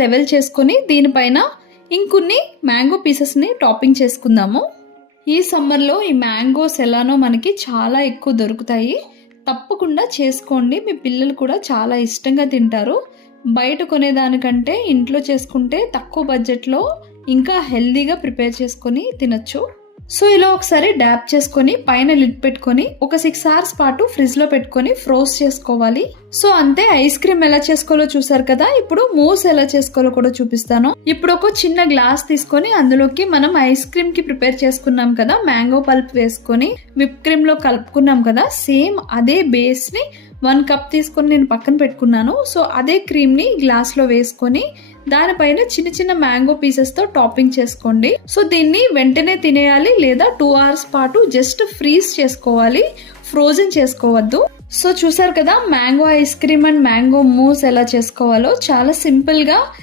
Level చేసుకొని దీనిపైన ఇంకొన్ని మ్యాంగో పీసెస్ని టాపింగ్ చేసుకుందాము. ఈ సమ్మర్లో ఈ మ్యాంగోస్ ఎలానో మనకి చాలా ఎక్కువ దొరుకుతాయి. తప్పకుండా చేసుకోండి, మీ పిల్లలు కూడా చాలా ఇష్టంగా తింటారు. బయట కొనేదానికంటే ఇంట్లో చేసుకుంటే తక్కువ బడ్జెట్లో ఇంకా హెల్దీగా ప్రిపేర్ చేసుకొని తినచ్చు. సో ఇలా ఒకసారి డ్యాప్ చేసుకొని పైన లిడ్ పెట్టుకొని ఒక 6 hours పాటు ఫ్రిడ్జ్ లో పెట్టుకొని ఫ్రోజ్ చేసుకోవాలి. సో అంతే, ఐస్ క్రీమ్ ఎలా చేసుకోవాలో చూసారు కదా. ఇప్పుడు మూస్ ఎలా చేసుకోవాలో కూడా చూపిస్తాను. ఇప్పుడు ఒక చిన్న గ్లాస్ తీసుకొని అందులోకి మనం ఐస్ క్రీమ్ కి ప్రిపేర్ చేసుకున్నాం కదా, మ్యాంగో పల్ప్ వేసుకొని విప్ క్రీమ్ లో కలుపుకున్నాం కదా, సేమ్ అదే బేస్ ని 1 cup తీసుకొని నేను పక్కన పెట్టుకున్నాను. సో అదే క్రీమ్ ని గ్లాస్ లో వేసుకొని దానిపైన చిన్న చిన్న మ్యాంగో పీసెస్ తో టాపింగ్ చేసుకోండి. సో దీన్ని వెంటనే తినేయాలి లేదా 2 hours పాటు జస్ట్ ఫ్రీజ్ చేసుకోవాలి, ఫ్రోజన్ చేసుకోవద్దు. సో చూసారు కదా mango ice cream and mango mousse ఎలా చేసుకోవాలో. చాలా సింపుల్ గా